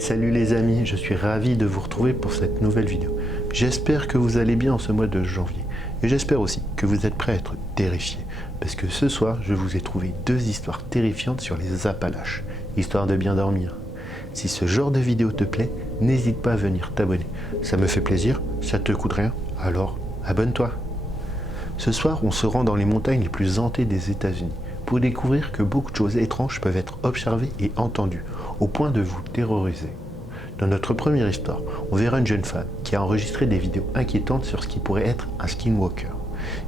Salut les amis, je suis ravi de vous retrouver pour cette nouvelle vidéo. J'espère que vous allez bien en ce mois de janvier. Et j'espère aussi que vous êtes prêts à être terrifiés. Parce que ce soir, je vous ai trouvé deux histoires terrifiantes sur les Appalaches, histoire de bien dormir. Si ce genre de vidéo te plaît, n'hésite pas à venir t'abonner. Ça me fait plaisir, ça te coûte rien, alors abonne-toi. Ce soir, on se rend dans les montagnes les plus hantées des États-Unis pour découvrir que beaucoup de choses étranges peuvent être observées et entendues, au point de vous terroriser. Dans notre première histoire, on verra une jeune femme qui a enregistré des vidéos inquiétantes sur ce qui pourrait être un skinwalker.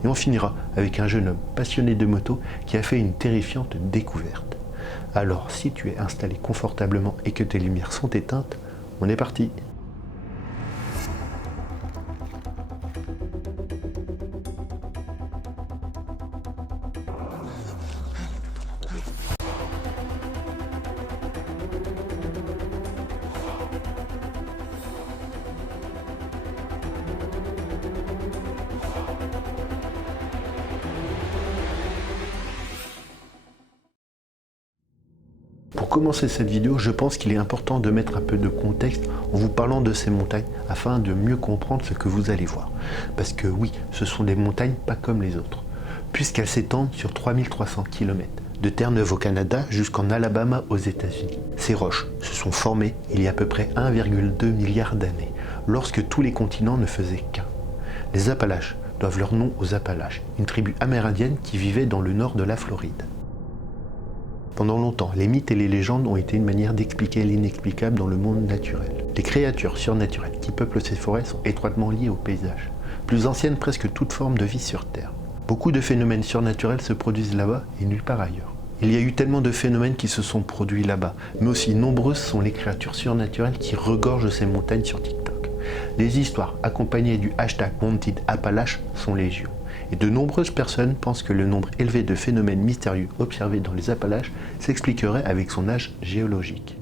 Et on finira avec un jeune homme passionné de moto qui a fait une terrifiante découverte. Alors, si tu es installé confortablement et que tes lumières sont éteintes, on est parti! Pour commencer cette vidéo, je pense qu'il est important de mettre un peu de contexte en vous parlant de ces montagnes afin de mieux comprendre ce que vous allez voir. Parce que oui, ce sont des montagnes pas comme les autres, puisqu'elles s'étendent sur 3300 km, de Terre-Neuve au Canada jusqu'en Alabama aux États-Unis. Ces roches se sont formées il y a à peu près 1,2 milliard d'années, lorsque tous les continents ne faisaient qu'un. Les Appalaches doivent leur nom aux Appalaches, une tribu amérindienne qui vivait dans le nord de la Floride. Pendant longtemps, les mythes et les légendes ont été une manière d'expliquer l'inexplicable dans le monde naturel. Les créatures surnaturelles qui peuplent ces forêts sont étroitement liées au paysage, plus anciennes presque toute forme de vie sur Terre. Beaucoup de phénomènes surnaturels se produisent là-bas et nulle part ailleurs. Il y a eu tellement de phénomènes qui se sont produits là-bas, mais aussi nombreuses sont les créatures surnaturelles qui regorgent ces montagnes sur TikTok. Les histoires accompagnées du hashtag #WantedAppalaches sont légion. Et de nombreuses personnes pensent que le nombre élevé de phénomènes mystérieux observés dans les Appalaches s'expliquerait avec son âge géologique.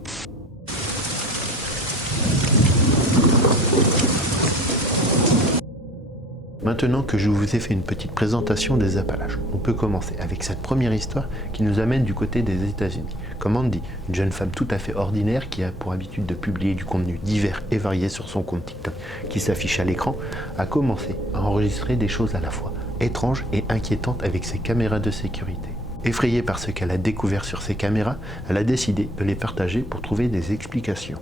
Maintenant que je vous ai fait une petite présentation des Appalaches, on peut commencer avec cette première histoire qui nous amène du côté des États-Unis. Comme Andy, une jeune femme tout à fait ordinaire qui a pour habitude de publier du contenu divers et varié sur son compte TikTok qui s'affiche à l'écran, a commencé à enregistrer des choses à la fois étranges et inquiétantes avec ses caméras de sécurité. Effrayée par ce qu'elle a découvert sur ses caméras, elle a décidé de les partager pour trouver des explications.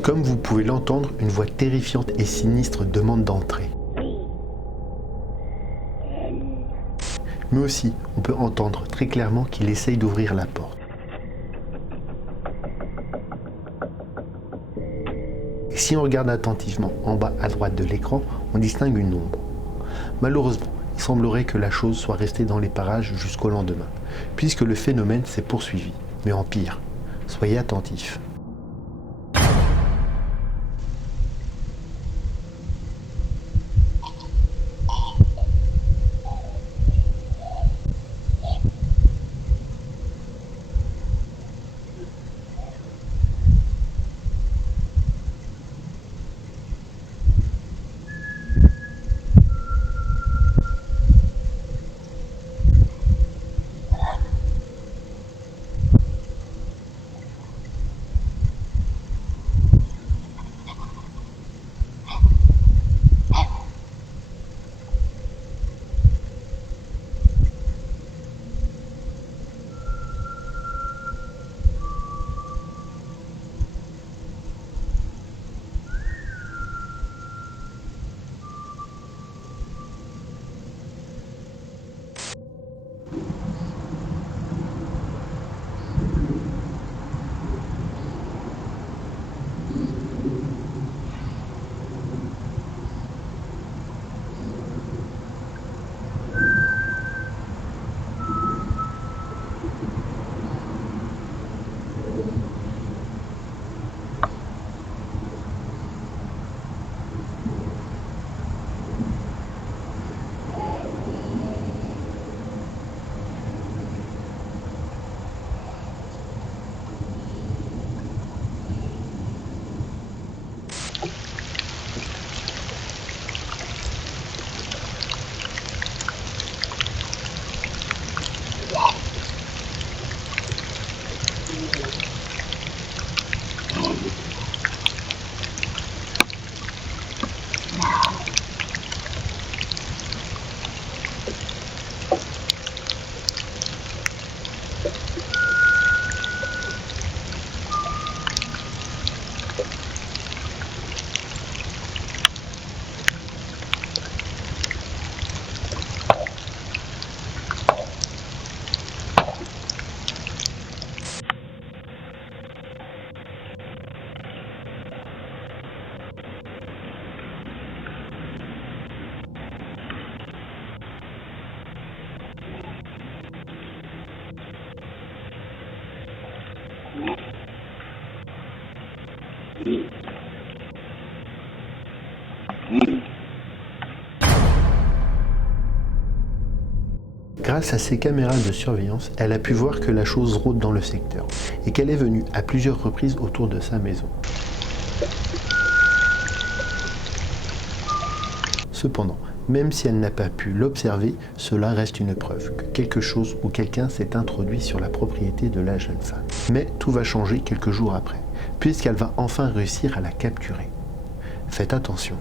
Comme vous pouvez l'entendre, une voix terrifiante et sinistre demande d'entrer. Mais aussi, on peut entendre très clairement qu'il essaye d'ouvrir la porte. Et si on regarde attentivement en bas à droite de l'écran, on distingue une ombre. Malheureusement, il semblerait que la chose soit restée dans les parages jusqu'au lendemain, puisque le phénomène s'est poursuivi, mais en pire. Soyez attentifs. Grâce à ces caméras de surveillance, elle a pu voir que la chose rôde dans le secteur et qu'elle est venue à plusieurs reprises autour de sa maison. Cependant, même si elle n'a pas pu l'observer, cela reste une preuve que quelque chose ou quelqu'un s'est introduit sur la propriété de la jeune femme. Mais tout va changer quelques jours après, puisqu'elle va enfin réussir à la capturer. Faites attention.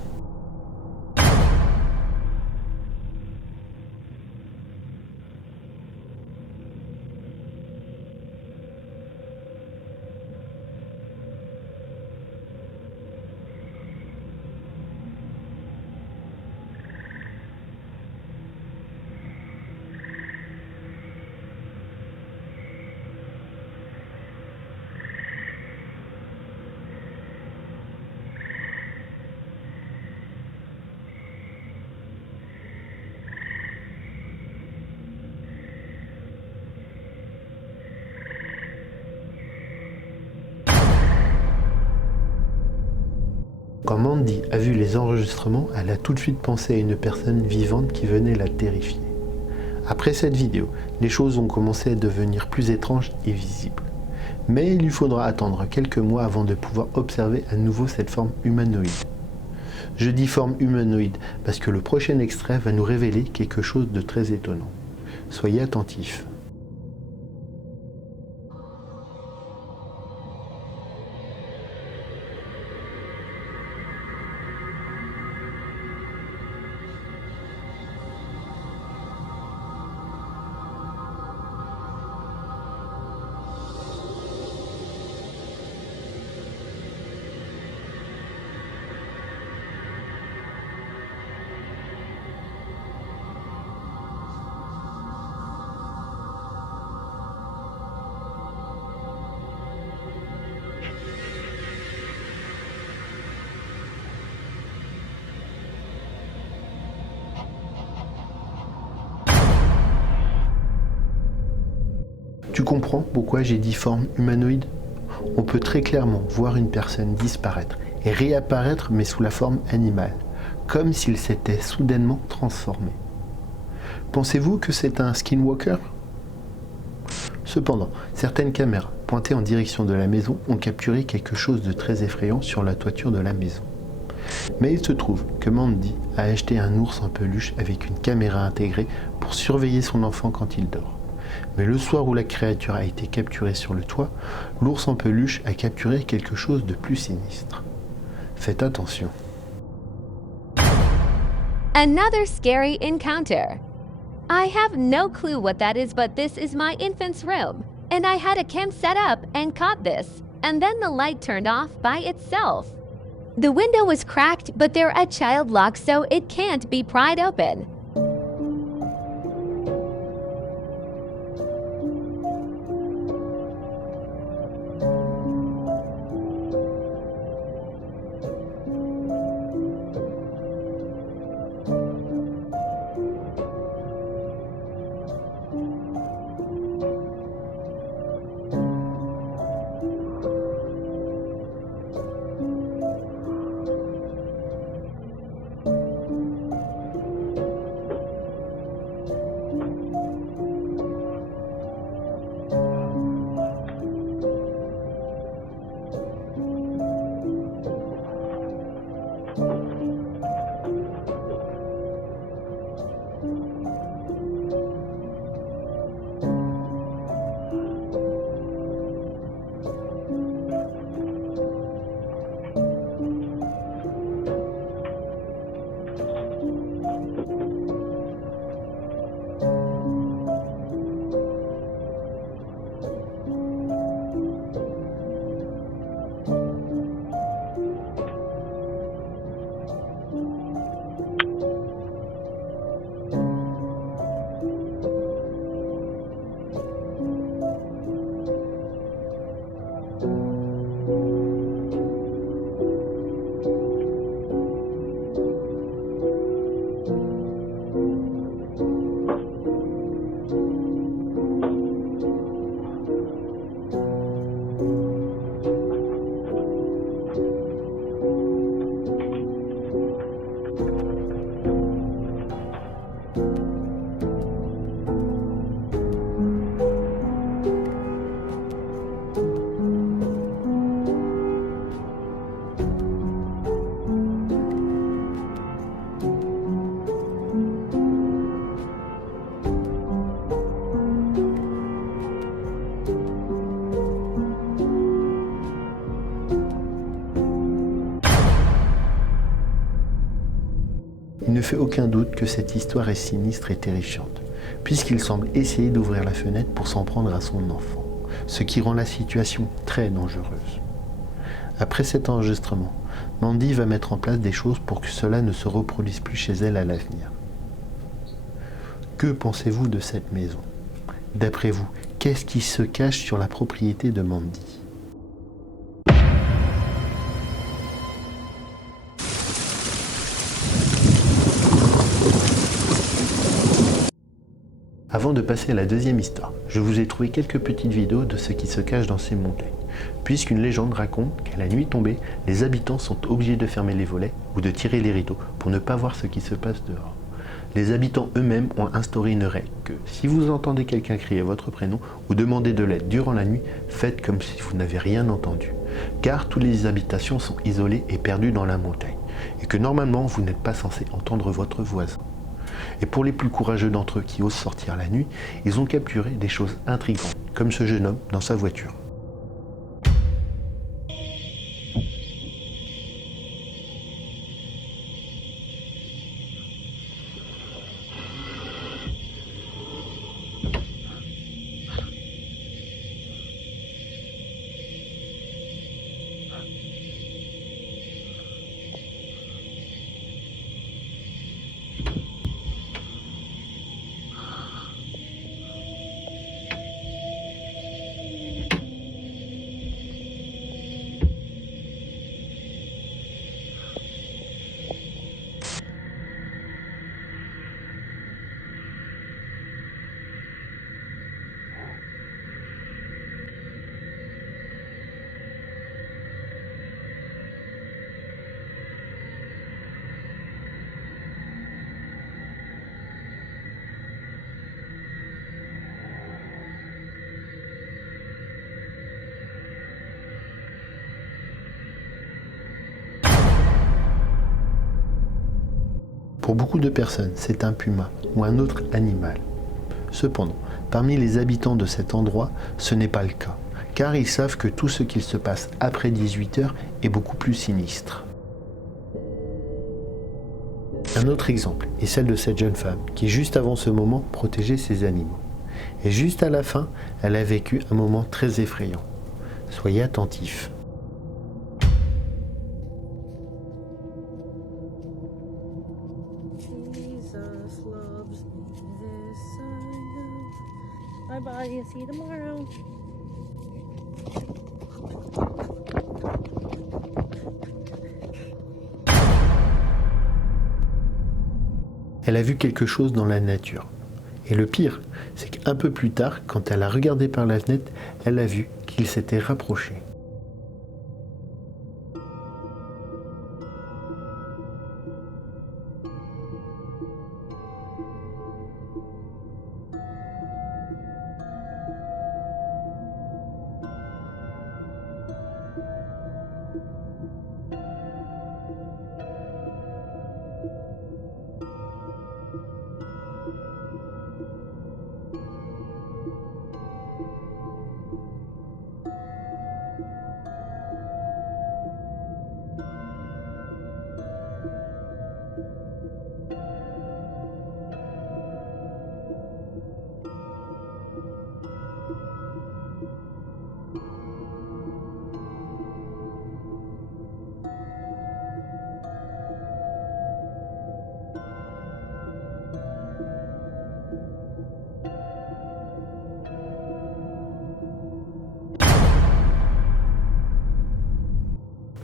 Quand Mandy a vu les enregistrements, elle a tout de suite pensé à une personne vivante qui venait la terrifier. Après cette vidéo, les choses ont commencé à devenir plus étranges et visibles. Mais il lui faudra attendre quelques mois avant de pouvoir observer à nouveau cette forme humanoïde. Je dis forme humanoïde parce que le prochain extrait va nous révéler quelque chose de très étonnant. Soyez attentifs. Tu comprends pourquoi j'ai dit forme humanoïde? On peut très clairement voir une personne disparaître et réapparaître mais sous la forme animale, comme s'il s'était soudainement transformé. Pensez-vous que c'est un skinwalker? Cependant, certaines caméras pointées en direction de la maison ont capturé quelque chose de très effrayant sur la toiture de la maison. Mais il se trouve que Mandy a acheté un ours en peluche avec une caméra intégrée pour surveiller son enfant quand il dort. Mais le soir où la créature a été capturée sur le toit, l'ours en peluche a capturé quelque chose de plus sinistre. Faites attention. Another scary encounter. I have no clue what that is, but this is my infant's room. And I had a cam set up and caught this. And then the light turned off by itself. The window was cracked, but they're a child lock, so it can't be pried open. fait aucun doute que cette histoire est sinistre et terrifiante, puisqu'il semble essayer d'ouvrir la fenêtre pour s'en prendre à son enfant, ce qui rend la situation très dangereuse. Après cet enregistrement, Mandy va mettre en place des choses pour que cela ne se reproduise plus chez elle à l'avenir. Que pensez-vous de cette maison? D'après vous, qu'est-ce qui se cache sur la propriété de Mandy? Avant de passer à la deuxième histoire, je vous ai trouvé quelques petites vidéos de ce qui se cache dans ces montagnes, puisqu'une légende raconte qu'à la nuit tombée, les habitants sont obligés de fermer les volets ou de tirer les rideaux pour ne pas voir ce qui se passe dehors. Les habitants eux-mêmes ont instauré une règle que si vous entendez quelqu'un crier votre prénom ou demander de l'aide durant la nuit, faites comme si vous n'avez rien entendu, car toutes les habitations sont isolées et perdues dans la montagne, et que normalement vous n'êtes pas censé entendre votre voisin. Et pour les plus courageux d'entre eux qui osent sortir la nuit, ils ont capturé des choses intrigantes, comme ce jeune homme dans sa voiture. Pour beaucoup de personnes, c'est un puma ou un autre animal. Cependant, parmi les habitants de cet endroit, ce n'est pas le cas, car ils savent que tout ce qu'il se passe après 18 heures est beaucoup plus sinistre. Un autre exemple est celle de cette jeune femme qui, juste avant ce moment, protégeait ses animaux. Et juste à la fin, elle a vécu un moment très effrayant. Soyez attentifs. Jesus loves me, this I know. Bye bye, see you tomorrow. Elle a vu quelque chose dans la nature. Et le pire, c'est qu'un peu plus tard, quand elle a regardé par la fenêtre, elle a vu qu'il s'était rapproché.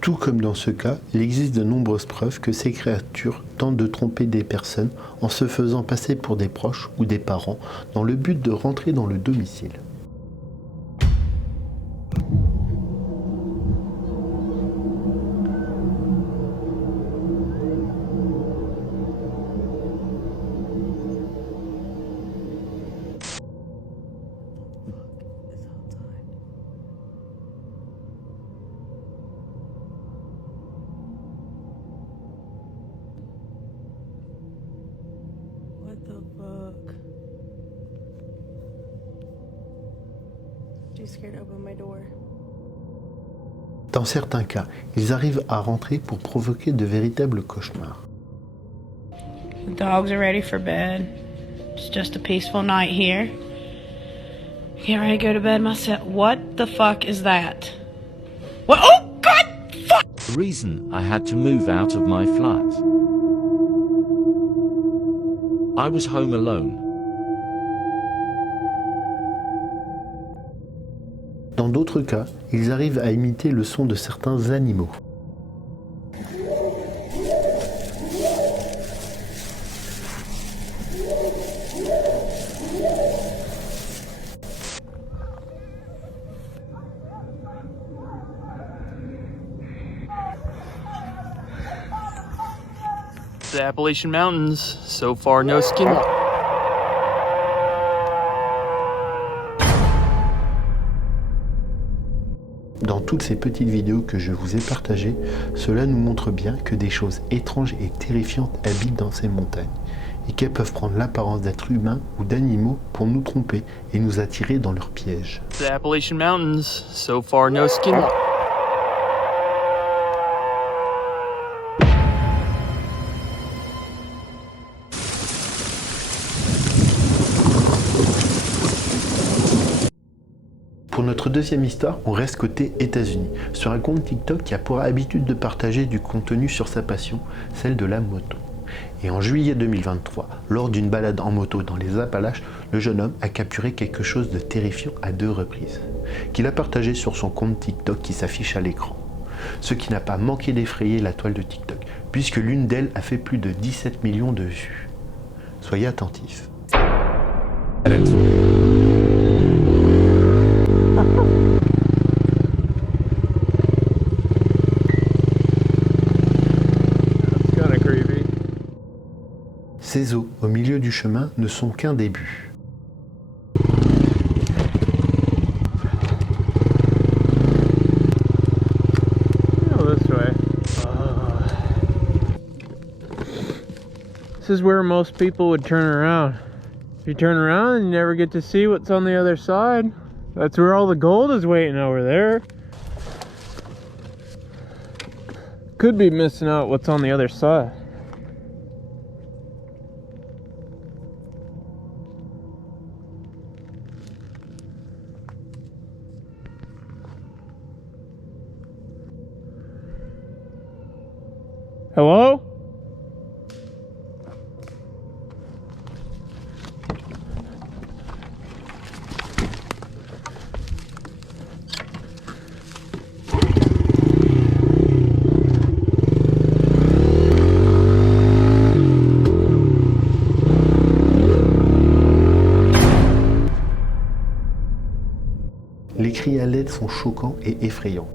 Tout comme dans ce cas, il existe de nombreuses preuves que ces créatures tentent de tromper des personnes en se faisant passer pour des proches ou des parents dans le but de rentrer dans le domicile. What the fuck? Too scared to open my door. Dans certains cas, ils arrivent à rentrer pour provoquer de véritables cauchemars. The dogs are ready for bed. It's just a peaceful night here. Get ready to go to bed myself. What the fuck is that? What? Oh, God! Fuck! The reason I had to move out of my flat. I was home alone. Dans d'autres cas, ils arrivent à imiter le son de certains animaux. The Appalachian Mountains. So far, no skin. Dans toutes ces petites vidéos que je vous ai partagées, cela nous montre bien que des choses étranges et terrifiantes habitent dans ces montagnes et qu'elles peuvent prendre l'apparence d'êtres humains ou d'animaux pour nous tromper et nous attirer dans leurs pièges. The Appalachian Mountains. So far, no skin. Pour notre deuxième histoire, on reste côté États-Unis, sur un compte TikTok qui a pour habitude de partager du contenu sur sa passion, celle de la moto. Et en juillet 2023, lors d'une balade en moto dans les Appalaches, le jeune homme a capturé quelque chose de terrifiant à 2 reprises, qu'il a partagé sur son compte TikTok qui s'affiche à l'écran. Ce qui n'a pas manqué d'effrayer la toile de TikTok, puisque l'une d'elles a fait plus de 17 millions de vues. Soyez attentifs. Ces eaux au milieu du chemin ne sont qu'un début. This is where most people would turn around. If you turn around, you never get to see what's on the other side. That's where all the gold is waiting over there. Could be missing out what's on the other side. Hello? Les cris à l'aide sont choquants et effrayants.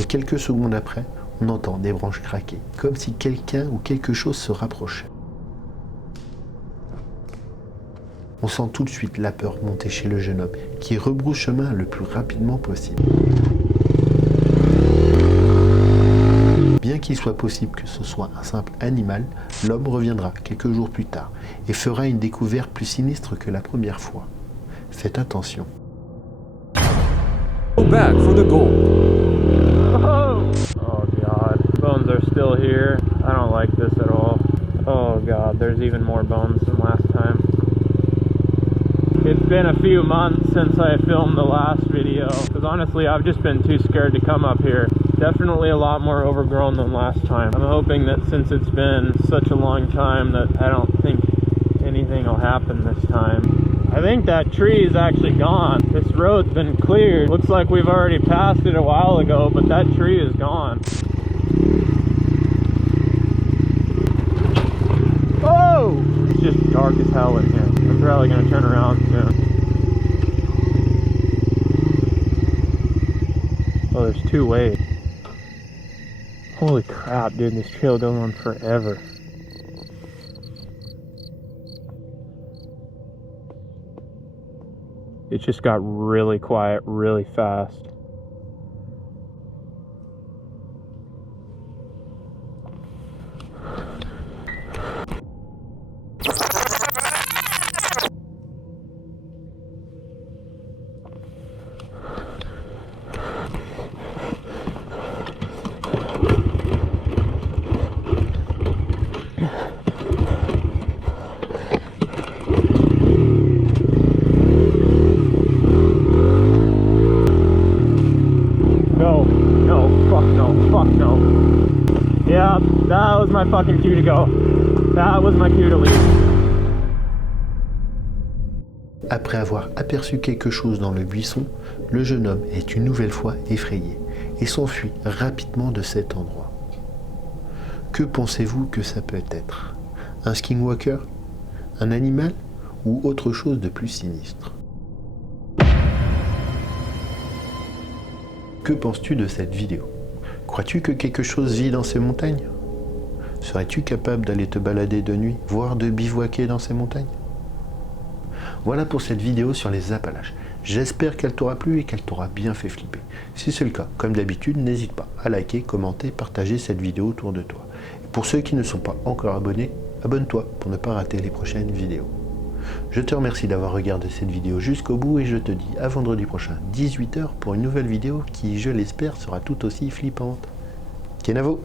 Et quelques secondes après, on entend des branches craquer, comme si quelqu'un ou quelque chose se rapprochait. On sent tout de suite la peur monter chez le jeune homme, qui rebrousse chemin le plus rapidement possible. Bien qu'il soit possible que ce soit un simple animal, l'homme reviendra quelques jours plus tard et fera une découverte plus sinistre que la première fois. Faites attention. Go back for the gold. Oh god, bones are still here. I don't like this at all. Oh god, there's even more bones than last time. It's been a few months since I filmed the last video, because honestly I've just been too scared to come up here. Definitely a lot more overgrown than last time. I'm hoping that since it's been such a long time that I don't think anything will happen this time. I think that tree is actually gone. This road's been cleared. Looks like we've already passed it a while ago, but that tree is gone. Oh! It's just dark as hell in here. I'm probably gonna turn around soon. Oh, there's 2 ways. Holy crap, dude, this trail goes on forever. It just got really quiet really fast. my fucking cue to go. That was my cue to leave. Après avoir aperçu quelque chose dans le buisson, le jeune homme est une nouvelle fois effrayé et s'enfuit rapidement de cet endroit. Que pensez-vous que ça peut être? Un skinwalker? Un animal? Ou autre chose de plus sinistre? Que penses-tu de cette vidéo? Crois-tu que quelque chose vit dans ces montagnes? Serais-tu capable d'aller te balader de nuit, voire de bivouaquer dans ces montagnes? Voilà pour cette vidéo sur les Appalaches. J'espère qu'elle t'aura plu et qu'elle t'aura bien fait flipper. Si c'est le cas, comme d'habitude, n'hésite pas à liker, commenter, partager cette vidéo autour de toi. Et pour ceux qui ne sont pas encore abonnés, abonne-toi pour ne pas rater les prochaines vidéos. Je te remercie d'avoir regardé cette vidéo jusqu'au bout et je te dis à vendredi prochain, 18 h, pour une nouvelle vidéo qui, je l'espère, sera tout aussi flippante. Kenavo!